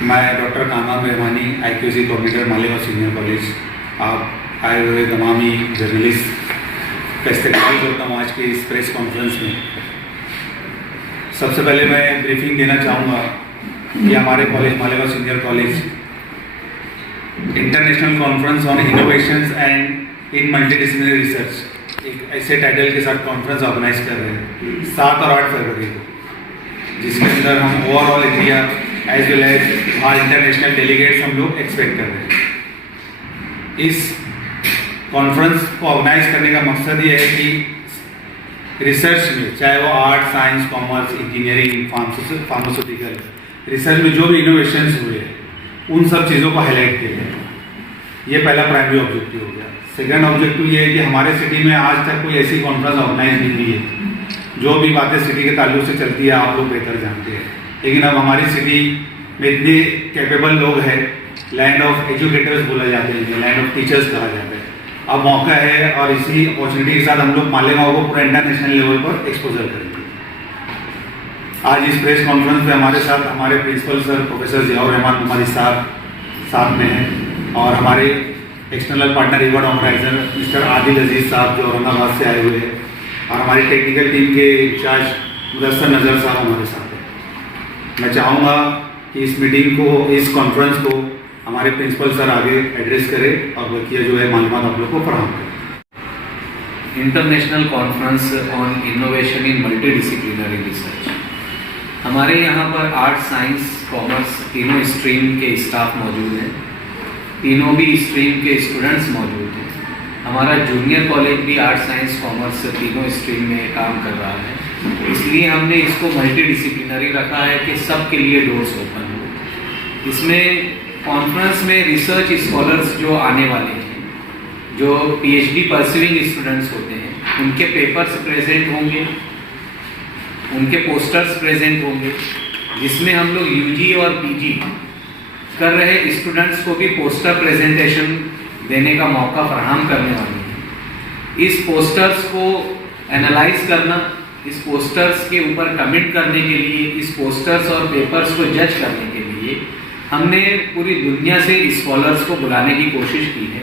मैं डॉक्टर कामरान मेहरबानी IQAC coordinator Malegaon senior college आप आए हुए तमाम ही जर्नलिस्ट का इस्तेमाल करता हूँ आज के इस प्रेस कॉन्फ्रेंस में। सबसे पहले मैं ब्रीफिंग देना चाहूँगा कि हमारे college Malegaon senior college international conference on innovations and in multidisciplinary research एक ऐसे टाइटल के साथ कॉन्फ्रेंस ऑर्गेनाइज कर रहे हैं 7 और 8 फरवरी को, जिसके अंदर हम overall India as well as हमारे इंटरनेशनल डेलीगेट्स हम लोग एक्सपेक्ट कर रहे हैं। इस कॉन्फ्रेंस को ऑर्गेनाइज करने का मकसद ये है कि रिसर्च में, चाहे वो art, science, commerce, engineering, pharmaceutical research में जो भी इनोवेशंस हुए उन सब चीज़ों को हाईलाइट किया जाए। ये पहला प्राइमरी ऑब्जेक्टिव हो गया। सेकंड ऑब्जेक्टिव ये है कि हमारे सिटी में आज तक कोई ऐसी कॉन्फ्रेंस ऑर्गेनाइज नहीं हुई है। जो भी बातें सिटी के ताल्लुक से चलती है आप लोग बेहतर जानते हैं, लेकिन अब हमारी सिटी में इतने कैपेबल लोग हैं, लैंड ऑफ एजुकेटर्स बोला जाता है, लैंड ऑफ टीचर्स कहा जाता है। अब मौका है और इसी अपॉर्चुनिटी के साथ हम लोग मालेगांव को पूरा इंटरनेशनल लेवल पर एक्सपोजर करेंगे। आज इस प्रेस कॉन्फ्रेंस में हमारे साथ हमारे principal sir professor Ziaur Rahman Kumari साहब साथ में हैं और हमारे external partner reward organizer mister Adil Aziz साहब जो औरंगाबाद से आए हुए हैं और हमारी टेक्निकल टीम के इंचार्ज मुदस्सर नज़र साहब हमारे साथ हैं। मैं चाहूँगा कि इस मीटिंग को, इस कॉन्फ्रेंस को हमारे प्रिंसिपल सर आगे एड्रेस करें और बल्कि जो है मालूमात आप लोग को फराहम करें। International conference on innovation in multidisciplinary research. हमारे यहाँ पर आर्ट, साइंस, कॉमर्स तीनों स्ट्रीम के स्टाफ मौजूद हैं, तीनों भी स्ट्रीम के स्टूडेंट्स मौजूद हैं। हमारा जूनियर कॉलेज भी आर्ट, साइंस, कॉमर्स तीनों स्ट्रीम में काम कर रहा है, इसलिए हमने इसको मल्टीडिसिप्लिनरी रखा है कि सब के लिए डोर्स ओपन हो। इसमें कॉन्फ्रेंस में रिसर्च स्कॉलर्स जो आने वाले हैं, जो PhD परस्यूइंग स्टूडेंट्स होते हैं, उनके पेपर्स प्रेजेंट होंगे, उनके पोस्टर्स प्रेजेंट होंगे, जिसमें हम लोग UG और PG कर रहे स्टूडेंट्स को भी पोस्टर प्रेजेंटेशन देने का मौका फराहम करने वाले हैं। इस पोस्टर्स को एनालाइज करना, इस पोस्टर्स के ऊपर कमेंट करने के लिए, इस पोस्टर्स और पेपर्स को जज करने के लिए हमने पूरी दुनिया से स्कॉलर्स को बुलाने की कोशिश की है।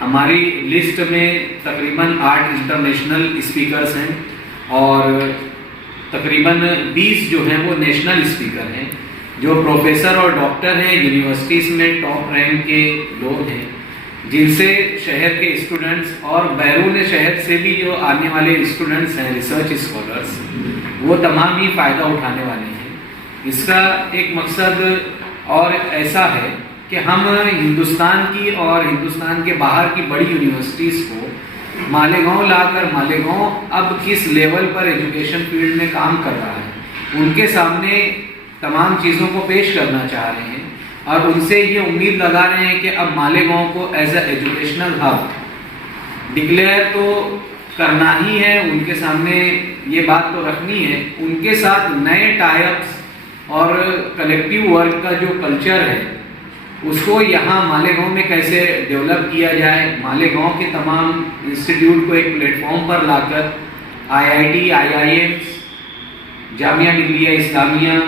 हमारी लिस्ट में तकरीबन 8 इंटरनेशनल स्पीकर्स हैं और तकरीबन 20 जो हैं वो नेशनल स्पीकर हैं, जो प्रोफेसर और डॉक्टर हैं, यूनिवर्सिटीज़ में टॉप रैंक के लोग हैं, जिनसे शहर के स्टूडेंट्स और बैरून शहर से भी जो आने वाले स्टूडेंट्स हैं, रिसर्च स्कॉलर्स, वो तमाम ही फ़ायदा उठाने वाले हैं। इसका एक मकसद और ऐसा है कि हम हिंदुस्तान की और हिंदुस्तान के बाहर की बड़ी यूनिवर्सिटीज़ को मालेगांव लाकर मालेगांव अब किस लेवल पर एजुकेशन फील्ड में काम कर रहा है, उनके सामने तमाम चीज़ों को पेश करना चाह रहे हैं और उनसे ये उम्मीद लगा रहे हैं कि अब मालेगांव को as a educational hub declare तो करना ही है, उनके सामने ये बात तो रखनी है। उनके साथ नए टाइप्स और कलेक्टिव वर्क का जो कल्चर है उसको यहाँ मालेगांव में कैसे डेवलप किया जाए, मालेगांव के तमाम इंस्टीट्यूट को एक प्लेटफॉर्म पर लाकर IIT, IIMs, जामिया मिलिया इस्लामिया,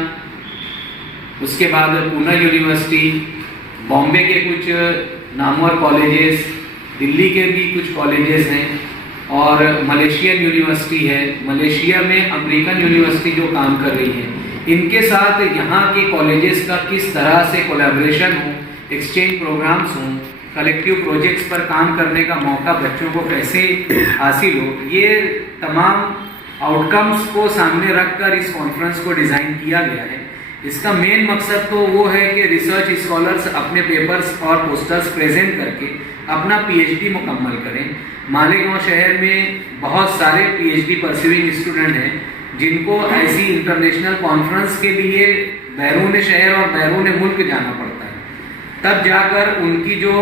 उसके बाद पूना यूनिवर्सिटी, बॉम्बे के कुछ नामवर कॉलेजेस, दिल्ली के भी कुछ कॉलेजेस हैं और मलेशियन यूनिवर्सिटी है, मलेशिया में अमेरिकन यूनिवर्सिटी जो काम कर रही है, इनके साथ यहाँ के कॉलेजेस का किस तरह से कोलैबोरेशन हो, एक्सचेंज प्रोग्राम्स हों, कलेक्टिव प्रोजेक्ट्स पर काम करने का मौका बच्चों को कैसे हासिल हो, ये तमाम आउटकम्स को सामने रखकर इस कॉन्फ्रेंस को डिज़ाइन किया गया है। इसका मेन मकसद तो वो है कि रिसर्च स्कॉलर्स अपने पेपर्स और पोस्टर्स प्रेजेंट करके अपना PhD मुकम्मल करें। मालेगांव शहर में बहुत सारे PhD परस्यूइंग स्टूडेंट हैं जिनको ऐसी इंटरनेशनल कॉन्फ्रेंस के लिए बैरून शहर और बैरून मुल्क जाना पड़ता है, तब जाकर उनकी जो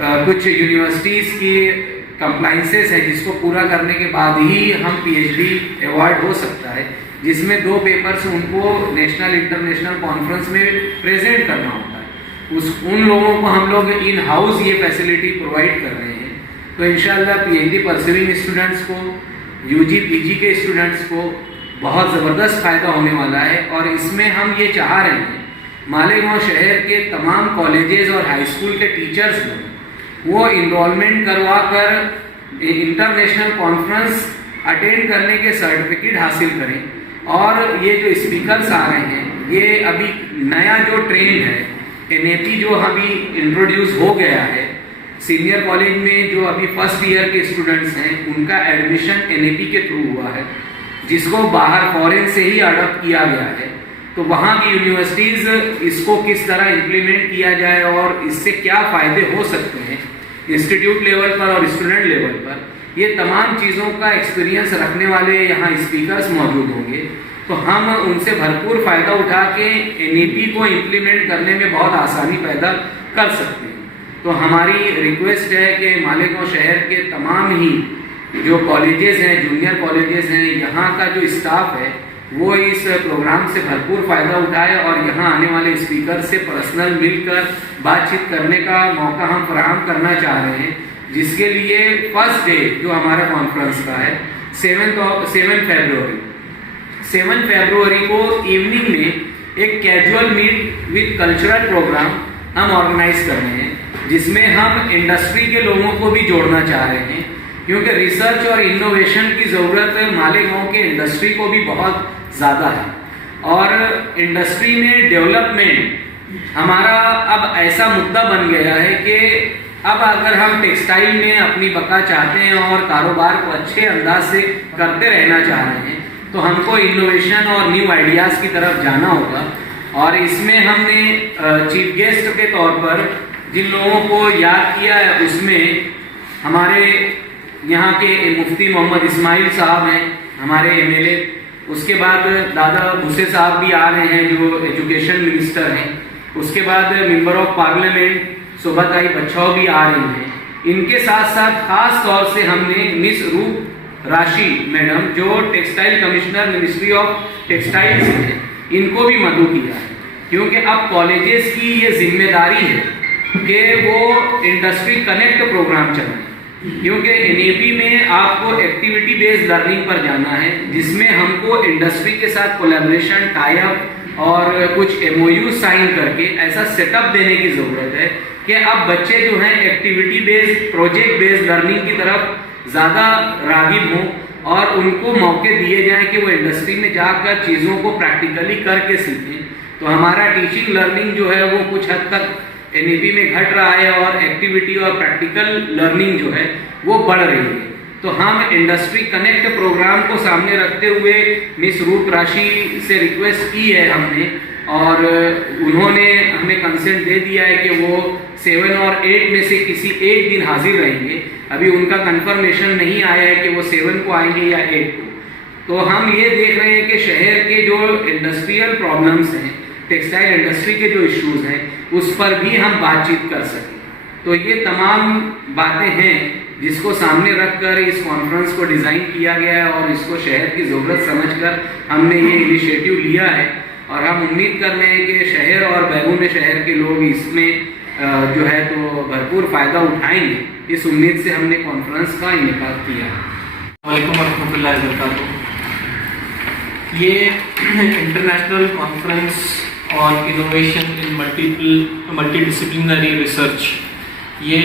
कुछ यूनिवर्सिटीज़ की कंप्लाइंसेस है जिसको पूरा करने के बाद ही हम PhD अवार्ड हो सकता है, जिसमें 2 पेपर्स उनको नेशनल इंटरनेशनल कॉन्फ्रेंस में प्रेजेंट करना होता है। उन लोगों को हम लोग इन हाउस ये फैसिलिटी प्रोवाइड कर रहे हैं। तो इंशाल्लाह PhD परस्यूइंग स्टूडेंट्स को, UG PG के स्टूडेंट्स को बहुत ज़बरदस्त फ़ायदा होने वाला है और इसमें हम ये चाह रहे हैं मालेगांव शहर के तमाम कॉलेजेस और हाई स्कूल के टीचर्स लोग वो इनरोलमेंट करवा कर इंटरनेशनल कॉन्फ्रेंस अटेंड करने के सर्टिफिकेट हासिल करें। और ये जो स्पीकर्स आ रहे हैं, ये अभी नया जो ट्रेंड है, NAP जो अभी इंट्रोड्यूस हो गया है, सीनियर कॉलेज में जो अभी फर्स्ट ईयर के स्टूडेंट्स हैं उनका एडमिशन NAP के थ्रू हुआ है, जिसको बाहर फॉरेन से ही अडॉप्ट किया गया है। तो वहाँ की यूनिवर्सिटीज़ इसको किस तरह इम्प्लीमेंट किया जाए और इससे क्या फ़ायदे हो सकते हैं इंस्टीट्यूट लेवल पर और स्टूडेंट लेवल पर, ये तमाम चीज़ों का एक्सपीरियंस रखने वाले यहाँ स्पीकर्स मौजूद होंगे। तो हम उनसे भरपूर फ़ायदा उठा के NAP को इम्प्लीमेंट करने में बहुत आसानी पैदा कर सकते हैं। तो हमारी रिक्वेस्ट है कि मालेगांव शहर के तमाम ही जो कॉलेजेस हैं, जूनियर कॉलेजेस हैं, यहाँ का जो स्टाफ है वो इस प्रोग्राम से भरपूर फ़ायदा उठाए और यहाँ आने वाले स्पीकर से पर्सनल मिलकर बातचीत करने का मौका हम फराहम करना चाह रहे हैं, जिसके लिए फर्स्ट डे जो हमारा कॉन्फ्रेंस का है 7 फरवरी को इवनिंग में एक casual meet with cultural program हम ऑर्गेनाइज कर रहे हैं, जिसमें हम इंडस्ट्री के लोगों को भी जोड़ना चाह रहे हैं, क्योंकि रिसर्च और इनोवेशन की ज़रूरत मालेगांव के इंडस्ट्री को भी बहुत ज़्यादा है। और इंडस्ट्री में डेवलपमेंट हमारा अब ऐसा मुद्दा बन गया है कि अब अगर हम टेक्सटाइल में अपनी बका चाहते हैं और कारोबार को अच्छे अंदाज से करते रहना चाह रहे हैं, तो हमको इनोवेशन और न्यू आइडियाज़ की तरफ जाना होगा। और इसमें हमने चीफ गेस्ट के तौर पर जिन लोगों को याद किया है, उसमें हमारे यहाँ के मुफ्ती मोहम्मद इस्माइल साहब हैं, हमारे MLA। उसके बाद दादा भूसे साहब भी आ रहे हैं जो एजुकेशन मिनिस्टर हैं। उसके बाद मेंबर ऑफ पार्लियामेंट शोभाताई बच्चाओ भी आ रही हैं। इनके साथ साथ खास तौर से हमने मिस रूप राशि मैडम जो textile commissioner ministry of textiles हैं, इनको भी मदऊ किया है, क्योंकि अब कॉलेजेस की ये जिम्मेदारी है कि वो इंडस्ट्री कनेक्ट प्रोग्राम चलाएं, क्योंकि NAP में आपको एक्टिविटी बेस्ड लर्निंग पर जाना है, जिसमें हमको इंडस्ट्री के साथ कोलैबोरेशन, टाई अप और कुछ MOU साइन करके ऐसा सेटअप देने की ज़रूरत है कि अब बच्चे जो हैं activity based, project based learning की तरफ ज़्यादा राग़िब हों और उनको मौके दिए जाएं कि वो इंडस्ट्री में जाकर चीज़ों को प्रैक्टिकली करके सीखें। तो हमारा टीचिंग लर्निंग जो है वो कुछ हद तक NAP में घट रहा है और एक्टिविटी और प्रैक्टिकल लर्निंग जो है वो बढ़ रही है। तो हम इंडस्ट्री कनेक्ट प्रोग्राम को सामने रखते हुए मिस रूप राशि से रिक्वेस्ट की है हमने, और उन्होंने हमें कंसेंट दे दिया है कि वो 7 और 8 में से किसी एक दिन हाजिर रहेंगे। अभी उनका कंफर्मेशन नहीं आया है कि वो 7 को आएंगे या 8 को। तो हम ये देख रहे हैं कि शहर के जो इंडस्ट्रियल प्रॉब्लम्स हैं, टेक्सटाइल इंडस्ट्री के जो इश्यूज हैं, उस पर भी हम बातचीत कर सकें। तो ये तमाम बातें हैं जिसको सामने रखकर इस कॉन्फ्रेंस को डिज़ाइन किया गया है और इसको शहर की ज़रूरत समझकर हमने ये इनिशिएटिव लिया है। और हम उम्मीद कर रहे हैं कि शहर और बैरून शहर के लोग इसमें जो है तो भरपूर फ़ायदा उठाएंगे। इस उम्मीद से हमने कॉन्फ्रेंस का इनेकाद किया है। वालेकुम रहमतुल्लाहि व बरकातुहू। ये international conference on innovation in multidisciplinary research, ये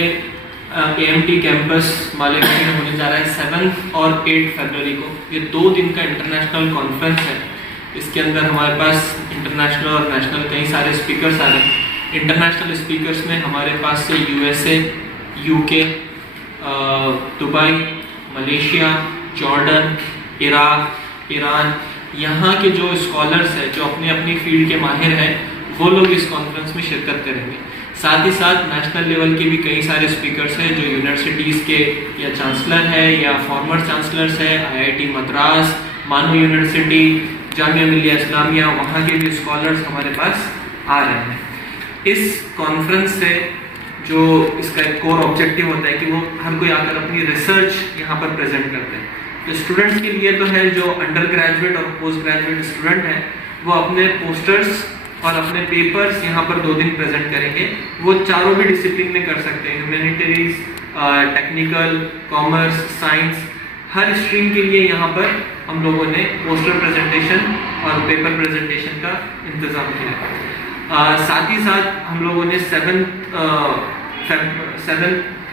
AMT कैंपस मालेगांव में होने जा रहा है 7 और 8 फरवरी को। ये 2 दिन का इंटरनेशनल कॉन्फ्रेंस है। इसके अंदर हमारे पास इंटरनेशनल और नेशनल कई सारे स्पीकर्स आ रहे हैं। इंटरनेशनल स्पीकर्स में हमारे पास से USA, UK, Dubai, Malaysia, Jordan, Iraq, Iran, यहाँ के जो स्कॉलर्स हैं जो अपनी अपनी फील्ड के माहिर हैं, वो लोग इस कॉन्फ्रेंस में शिरकत करेंगे। साथ ही साथ नेशनल लेवल के भी कई सारे स्पीकर्स हैं जो यूनिवर्सिटीज़ के या चांसलर है या फॉर्मर चांसलर्स है, IIT मद्रास, मानो यूनिवर्सिटी, जामिया मिलिया इस्लामिया, वहाँ के भी स्कॉलर्स हमारे पास आ रहे हैं। इस कॉन्फ्रेंस से जो इसका एक कोर ऑब्जेक्टिव होता है कि वो हर कोई आकर अपनी रिसर्च यहाँ पर प्रेजेंट करते हैं। तो स्टूडेंट्स के लिए तो है, जो अंडर ग्रेजुएट और पोस्ट ग्रेजुएट स्टूडेंट हैं वो अपने पोस्टर्स और अपने पेपर्स यहाँ पर 2 दिन प्रेजेंट करेंगे। वो चारों भी डिसिप्लिन में कर सकते हैं, ह्यूमैनिटीज, टेक्निकल, कॉमर्स, साइंस, हर स्ट्रीम के लिए यहाँ पर हम लोगों ने पोस्टर प्रेजेंटेशन और पेपर प्रेजेंटेशन का इंतज़ाम किया। साथ ही साथ हम लोगों ने 7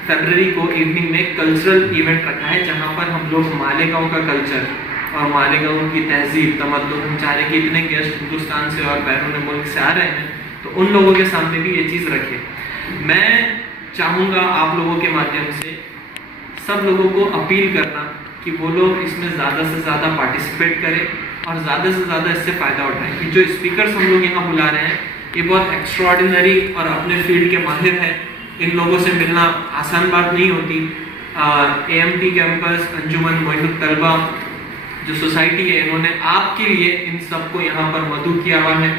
फरवरी को इवनिंग में कल्चरल इवेंट रखा है, जहाँ पर हम लोग मालेगांव का कल्चर और मालेगांव की तहजीब तमद्दुन, हम चाह रहे कि इतने गेस्ट हिंदुस्तान से और बैरून मुल्क से आ रहे हैं तो उन लोगों के सामने भी ये चीज़ रखे। मैं चाहूँगा आप लोगों के माध्यम से सब लोगों को अपील करना कि वो लोग इसमें ज़्यादा से ज़्यादा पार्टिसिपेट करें और ज़्यादा से ज़्यादा इससे फ़ायदा उठाएं कि जो स्पीकर्स हम लोग यहाँ बुला रहे हैं ये बहुत एक्स्ट्रॉर्डिनरी और अपने फील्ड के माहिर हैं। इन लोगों से मिलना आसान बात नहीं होती। AMT कैंपस, अंजुमन मोइनुत तलबा जो सोसाइटी है, इन्होंने आपके लिए इन सबको यहाँ पर मदऊ किया हुआ है,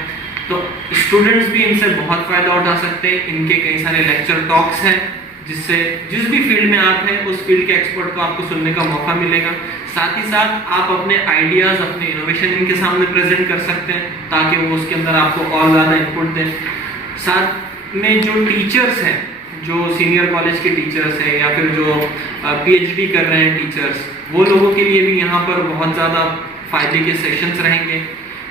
तो स्टूडेंट्स भी इनसे बहुत फ़ायदा उठा सकते हैं। इनके कई सारे लेक्चर टॉक्स हैं जिससे जिस भी फील्ड में आप हैं उस फील्ड के एक्सपर्ट को आपको सुनने का मौका मिलेगा। साथ ही साथ आप अपने आइडियाज़, अपने इनोवेशन इनके सामने प्रेजेंट कर सकते हैं ताकि वो उसके अंदर आपको और ज़्यादा इनपुट दें। साथ में जो टीचर्स हैं, जो सीनियर कॉलेज के टीचर्स हैं या फिर जो PhD कर रहे हैं टीचर्स, वो लोगों के लिए भी यहाँ पर बहुत ज़्यादा फ़ायदे के सेशंस रहेंगे।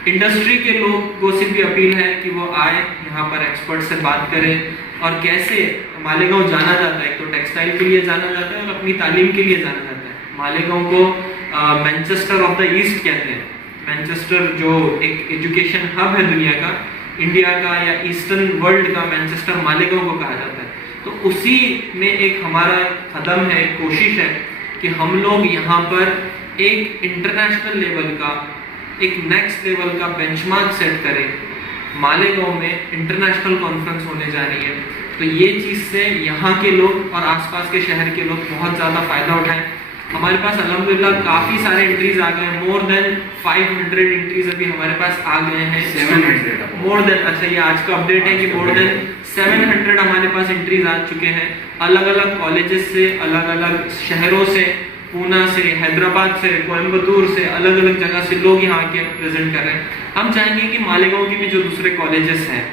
इंडस्ट्री के लोगों से भी अपील है कि वो आए यहाँ पर एक्सपर्ट से बात करें और कैसे मालेगांव जाना जाता है, एक तो टेक्सटाइल के लिए जाना जाता है और अपनी तालीम के लिए जाना जाता है। मालेगांव को मैनचेस्टर ऑफ द ईस्ट कहते हैं। मैनचेस्टर जो एक एजुकेशन हब है दुनिया का, इंडिया का या ईस्टर्न वर्ल्ड का मैनचेस्टर मालेगांव को कहा जाता है। तो उसी में एक हमारा कदम है, एक कोशिश है कि हम लोग यहाँ पर एक इंटरनेशनल लेवल का, एक नेक्स्ट लेवल का बेंचमार्क सेट करें। मालेगांव में इंटरनेशनल कॉन्फ्रेंस होने जा रही है, तो ये चीज़ से यहाँ के लोग और आसपास के शहर के लोग बहुत ज़्यादा फ़ायदा उठाएं। हमारे पास अल्हम्दुलिल्लाह काफ़ी सारे एंट्रीज आ गए हैं, मोर देन 500 एंट्रीज अभी हमारे पास आ गए हैं। 700 मोर देन, अच्छा ये आज का अपडेट है कि मोर देन 700 हमारे पास एंट्रीज आ चुके हैं। अलग अलग कॉलेजेस से, अलग अलग शहरों से, पूना से, हैदराबाद से, कोयम्बतूर से, अलग अलग जगह से लोग यहाँ के प्रेजेंट कर रहे हैं। हम चाहेंगे कि मालेगांव के भी जो दूसरे कॉलेजेस हैं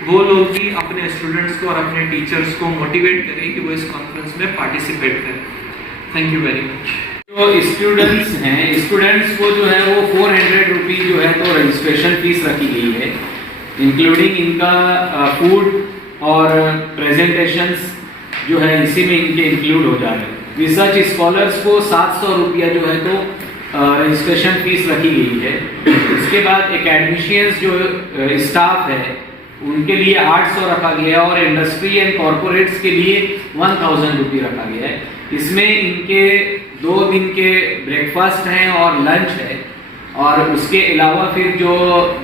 वो लोग भी अपने स्टूडेंट्स को और अपने टीचर्स को मोटिवेट करें कि वो इस कॉन्फ्रेंस में पार्टिसिपेट करें। Thank you very much. जो स्टूडेंट्स हैं, स्टूडेंट्स को जो है वो 400 रुपीज़ जो है तो रजिस्ट्रेशन फीस रखी गई है, इंक्लूडिंग इनका फूड और प्रेजेंटेशंस जो है इसी में इनके इंक्लूड हो जा रहे हैं। रिसर्च स्कॉलर्स को 700 रुपया जो है तो रजिस्ट्रेशन फीस रखी गई है। उसके बाद एकेडमिशियंस जो स्टाफ है उनके लिए 800 रखा गया है और इंडस्ट्री एंड कॉरपोरेट्स के लिए 1000 रुपये रखा गया है। इसमें इनके 2 दिन के ब्रेकफास्ट हैं और लंच है और उसके अलावा फिर जो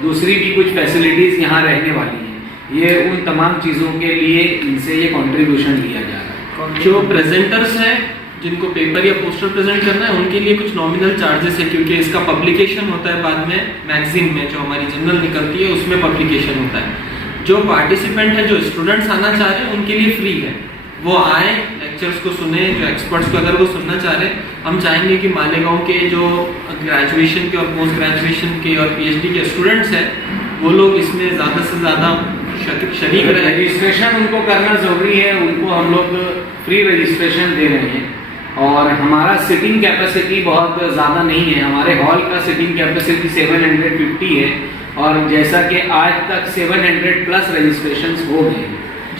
दूसरी भी कुछ फैसिलिटीज़ यहाँ रहने वाली हैं, ये उन तमाम चीज़ों के लिए इनसे ये कंट्रीब्यूशन लिया जा रहा है। जो प्रेजेंटर्स हैं जिनको पेपर या पोस्टर प्रेजेंट करना है उनके लिए कुछ नॉमिनल चार्जेस है, क्योंकि इसका पब्लिकेशन होता है बाद में मैगजीन में, जो हमारी जर्नल निकलती है उसमें पब्लिकेशन होता है। जो पार्टिसिपेंट है, जो स्टूडेंट्स आना चाह रहे हैं उनके लिए फ्री है, वो आए लेक्चर्स को सुने, जो एक्सपर्ट्स को अगर वो सुनना चाह रहे हैं। हम चाहेंगे कि मालेगांव के जो ग्रेजुएशन के और पोस्ट ग्रेजुएशन के और PhD के स्टूडेंट्स हैं वो लोग इसमें ज़्यादा से ज़्यादा शरीक रहे। रजिस्ट्रेशन उनको करना ज़रूरी है, उनको हम लोग फ्री रजिस्ट्रेशन दे रहे हैं और हमारा सिटिंग कैपेसिटी बहुत ज़्यादा नहीं है। हमारे हॉल का सिटिंग कैपेसिटी 750 है और जैसा कि आज तक 700 प्लस रजिस्ट्रेशंस हो गए हैं,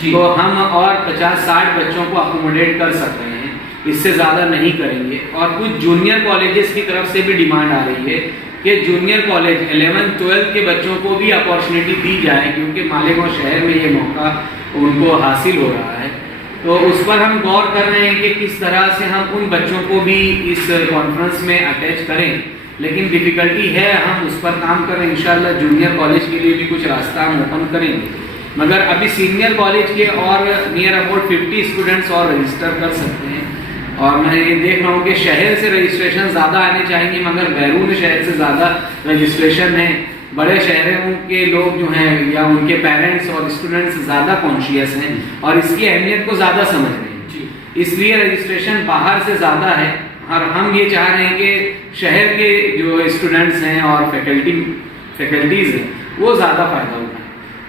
तो हम और 50-60 बच्चों को अकोमोडेट कर सकते हैं, इससे ज़्यादा नहीं करेंगे। और कुछ जूनियर कॉलेजेस की तरफ से भी डिमांड आ रही है कि जूनियर कॉलेज 11th-12th के बच्चों को भी अपॉर्चुनिटी दी जाए, क्योंकि मालेगांव शहर में ये मौका उनको हासिल हो रहा है। तो उस पर हम गौर कर रहे हैं कि किस तरह से हम उन बच्चों को भी इस कॉन्फ्रेंस में अटैच करें, लेकिन डिफ़िकल्टी है, हम उस पर काम कर रहे हैं। इंशाल्लाह जूनियर कॉलेज के लिए भी कुछ रास्ता हम ओपन करेंगे, मगर अभी सीनियर कॉलेज के और नियर अबाउट 50 स्टूडेंट्स और रजिस्टर कर सकते हैं। और मैं ये देख रहा हूँ कि शहर से रजिस्ट्रेशन ज़्यादा आने चाहिए, मगर बैरून शहर से ज़्यादा रजिस्ट्रेशन है। बड़े शहरों के लोग जो हैं या उनके पेरेंट्स और स्टूडेंट्स ज़्यादा कॉन्शियस हैं और इसकी अहमियत को ज़्यादा समझ रहे हैं, इसलिए रजिस्ट्रेशन बाहर से ज़्यादा है। और हम ये चाह रहे हैं कि शहर के जो स्टूडेंट्स हैं और फैकल्टीज़ हैं वो ज़्यादा फ़ायदा उठाएं।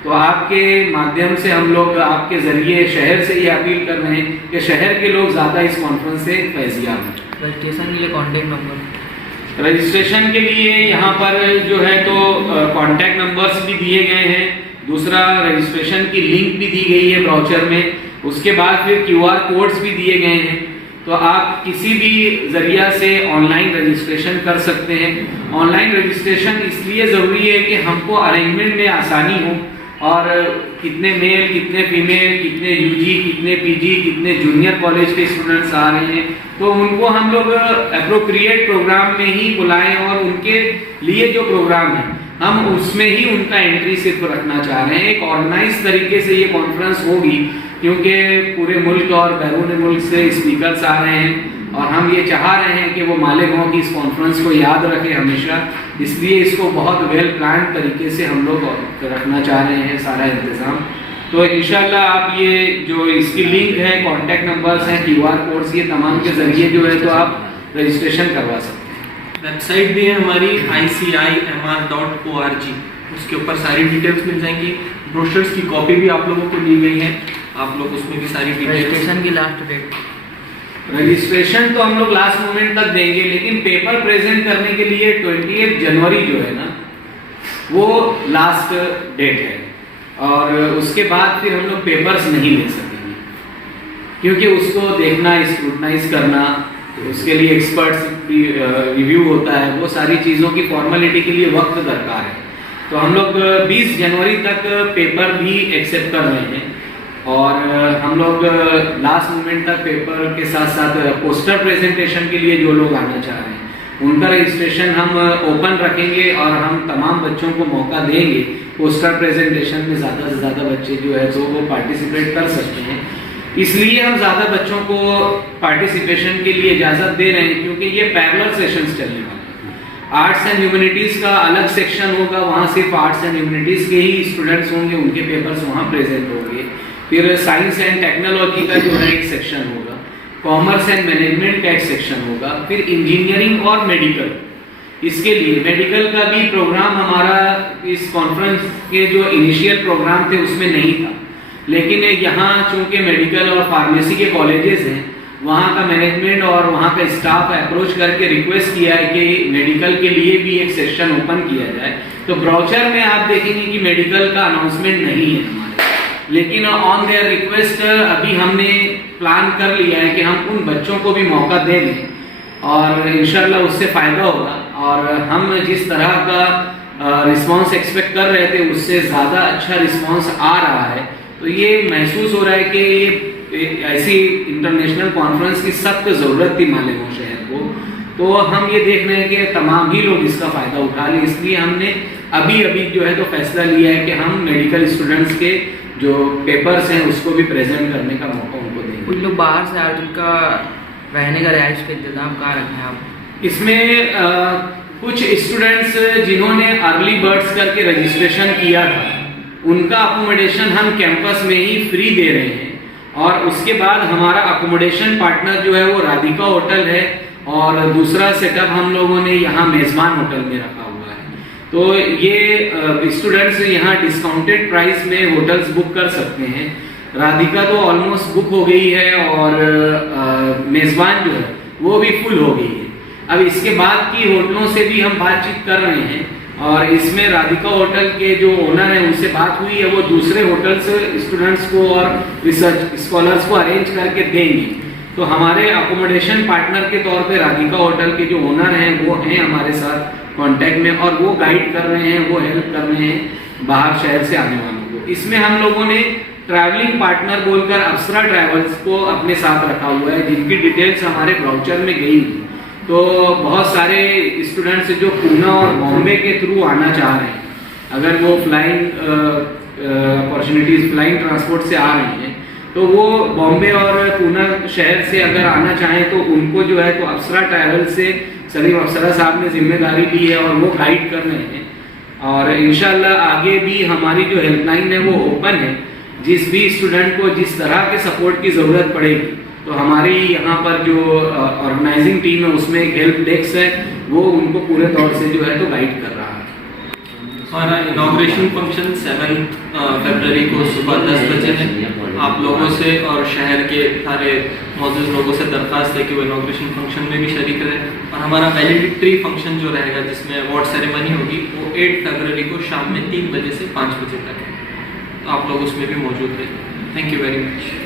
तो आपके माध्यम से हम लोग आपके ज़रिए शहर से ये अपील कर रहे हैं कि शहर के लोग ज़्यादा इस कॉन्फ्रेंस से फैज़याब हैं। रजिस्ट्रेशन के लिए कॉन्टेक्ट नंबर रजिस्ट्रेशन के लिए यहाँ पर जो है तो कॉन्टैक्ट नंबर्स भी दिए गए हैं, दूसरा रजिस्ट्रेशन की लिंक भी दी गई है ब्राउचर में, उसके बाद फिर QR कोड्स भी दिए गए हैं। तो आप किसी भी जरिया से ऑनलाइन रजिस्ट्रेशन कर सकते हैं। ऑनलाइन रजिस्ट्रेशन इसलिए ज़रूरी है कि हमको अरेंजमेंट में आसानी हो और कितने मेल, कितने फीमेल, कितने UG, कितने PG, कितने जूनियर कॉलेज के स्टूडेंट्स आ रहे हैं, तो उनको हम लोग अप्रोप्रिएट प्रोग्राम में ही बुलाएं और उनके लिए जो प्रोग्राम है हम उसमें ही उनका एंट्री सिर्फ रखना चाह रहे हैं। एक ऑर्गेनाइज तरीके से ये कॉन्फ्रेंस होगी क्योंकि पूरे मुल्क और बैरून मुल्क से स्पीकर्स आ रहे हैं और हम ये चाह रहे हैं कि वो मालेगांव की इस कॉन्फ्रेंस को याद रखें हमेशा, इसलिए इसको बहुत वेल प्लान तरीके से हम लोग रखना चाह रहे हैं सारा इंतज़ाम। तो इंशाल्लाह आप ये जो इसकी लिंक है, कॉन्टैक्ट नंबर्स हैं, QR कोड्स, ये तमाम के ज़रिए जो है तो आप रजिस्ट्रेशन करवा सकते हैं। वेबसाइट भी है हमारी ICIMR.org, उसके ऊपर सारी डिटेल्स मिल जाएंगी। ब्रोशर्स की कॉपी भी आप लोगों को दी गई है, आप लोग उसमें भी सारी डिटेल्स। रजिस्ट्रेशन की लास्ट डेट? रजिस्ट्रेशन तो हम लोग लास्ट मोमेंट तक देंगे, लेकिन पेपर प्रेजेंट करने के लिए 28 जनवरी जो है ना वो लास्ट डेट है और उसके बाद फिर हम लोग पेपर्स नहीं ले सकेंगे क्योंकि उसको देखना, स्क्रूटनाइज करना, उसके लिए एक्सपर्ट्स रिव्यू होता है, वो सारी चीज़ों की फॉर्मेलिटी के लिए वक्त दरकार है। तो हम लोग 20 जनवरी तक पेपर भी एक्सेप्ट कर रहे हैं और हम लोग लास्ट मोमेंट तक पेपर के साथ साथ पोस्टर प्रेजेंटेशन के लिए जो लोग आना चाह रहे हैं उनका रजिस्ट्रेशन हम ओपन रखेंगे और हम तमाम बच्चों को मौका देंगे। पोस्टर प्रेजेंटेशन में ज़्यादा से ज़्यादा बच्चे जो है तो वो पार्टिसिपेट कर सकते हैं, इसलिए हम ज़्यादा बच्चों को पार्टिसिपेशन के लिए इजाज़त दे रहे हैं क्योंकि ये पैरेलल सेशंस चलने वाले हैं। आर्ट्स एंड ह्यूमैनिटीज़ का अलग सेक्शन होगा, वहाँ सिर्फ आर्ट्स एंड ह्यूमैनिटीज़ के ही स्टूडेंट्स होंगे, उनके पेपर्स वहाँ प्रेजेंट होंगे। फिर साइंस एंड टेक्नोलॉजी का जो है एक सेक्शन होगा, कॉमर्स एंड मैनेजमेंट का एक सेक्शन होगा, फिर इंजीनियरिंग और मेडिकल। इसके लिए मेडिकल का भी प्रोग्राम हमारा इस कॉन्फ्रेंस के जो इनिशियल प्रोग्राम थे उसमें नहीं था, लेकिन यहाँ चूंकि मेडिकल और फार्मेसी के कॉलेजेस हैं, वहाँ का मैनेजमेंट और वहाँ का स्टाफ अप्रोच करके रिक्वेस्ट किया है कि मेडिकल के लिए भी एक सेक्शन ओपन किया जाए। तो ब्राउचर में आप देखेंगे कि मेडिकल का अनाउंसमेंट नहीं है हमारे, लेकिन ऑन देयर रिक्वेस्ट अभी हमने प्लान कर लिया है कि हम उन बच्चों को भी मौका दे दें और इंशाल्लाह उससे फ़ायदा होगा। और हम जिस तरह का रिस्पांस एक्सपेक्ट कर रहे थे उससे ज़्यादा अच्छा रिस्पांस आ रहा है, तो ये महसूस हो रहा है कि ये ऐसी इंटरनेशनल कॉन्फ्रेंस की सख्त ज़रूरत थी मालेगांव शहर को। तो हम ये देख रहे हैं कि तमाम ही लोग इसका फ़ायदा उठा लें, इसलिए हमने अभी जो है तो फैसला लिया है कि हम मेडिकल स्टूडेंट्स के जो पेपर्स हैं उसको भी प्रेजेंट करने का मौका उनको देंगे। कुछ लोग बाहर से आ रहे, उनका रहने का रिहाइश का इंतजाम कहाँ रखें आप? इसमें कुछ स्टूडेंट्स जिन्होंने अर्ली बर्ड्स करके रजिस्ट्रेशन किया था उनका अकोमोडेशन हम कैंपस में ही फ्री दे रहे हैं और उसके बाद हमारा अकोमोडेशन पार्टनर जो है वो राधिका होटल है और दूसरा सेटअप हम लोगों ने यहाँ मेजबान होटल में रखा हुआ है। तो ये स्टूडेंट्स यहाँ डिस्काउंटेड प्राइस में होटल्स बुक कर सकते हैं। राधिका तो ऑलमोस्ट बुक हो गई है और मेजबान जो है वो भी फुल हो गई है। अब इसके बाद की होटलों से भी हम बातचीत कर रहे हैं और इसमें राधिका होटल के जो ओनर हैं उनसे बात हुई है, वो दूसरे होटल्स स्टूडेंट्स को और रिसर्च स्कॉलर्स को अरेंज करके देंगे। तो हमारे अकोमोडेशन पार्टनर के तौर पे राधिका होटल के जो ओनर हैं वो हैं हमारे साथ कांटेक्ट में और वो गाइड कर रहे हैं, वो हेल्प कर रहे हैं बाहर शहर से आने वालों को। इसमें हम लोगों ने ट्रैवलिंग पार्टनर बोलकर अप्सरा ट्रैवल्स को अपने साथ रखा हुआ है, जिनकी डिटेल्स हमारे ब्राउचर में गई हुई। तो बहुत सारे स्टूडेंट्स जो पूना और बॉम्बे के थ्रू आना चाह रहे हैं, अगर वो फ्लाइंग अपॉर्चुनिटीज फ्लाइंग ट्रांसपोर्ट से आ रहे हैं तो वो बॉम्बे और पूना शहर से अगर आना चाहें तो उनको जो है तो अप्सरा ट्रैवल से सलीम अप्सरा साहब ने जिम्मेदारी ली है और वो गाइड कर रहे हैं। और इंशाल्लाह आगे भी हमारी जो हेल्पलाइन है वो ओपन है, जिस भी स्टूडेंट को जिस तरह के सपोर्ट की ज़रूरत पड़ेगी तो हमारी यहाँ पर जो ऑर्गेनाइजिंग टीम है उसमें एक हेल्प डेस्क है, वो उनको पूरे तौर से जो है तो गाइड कर रहा है। हमारा इनॉग्रेशन फंक्शन 7 फरवरी को सुबह 10 बजे है। आप लोगों से और शहर के सारे मौजूद लोगों से दरख्वास्त है कि वो इनॉग्रेशन फंक्शन में भी शरीक रहे। और हमारा वैलिडिक्ट्री फंक्शन जो रहेगा जिसमें अवार्ड सेरेमनी होगी वो 8 फरवरी को शाम में 3 बजे से 5 बजे तक है, तो आप लोग उसमें भी मौजूद रहिए। Thank you very much.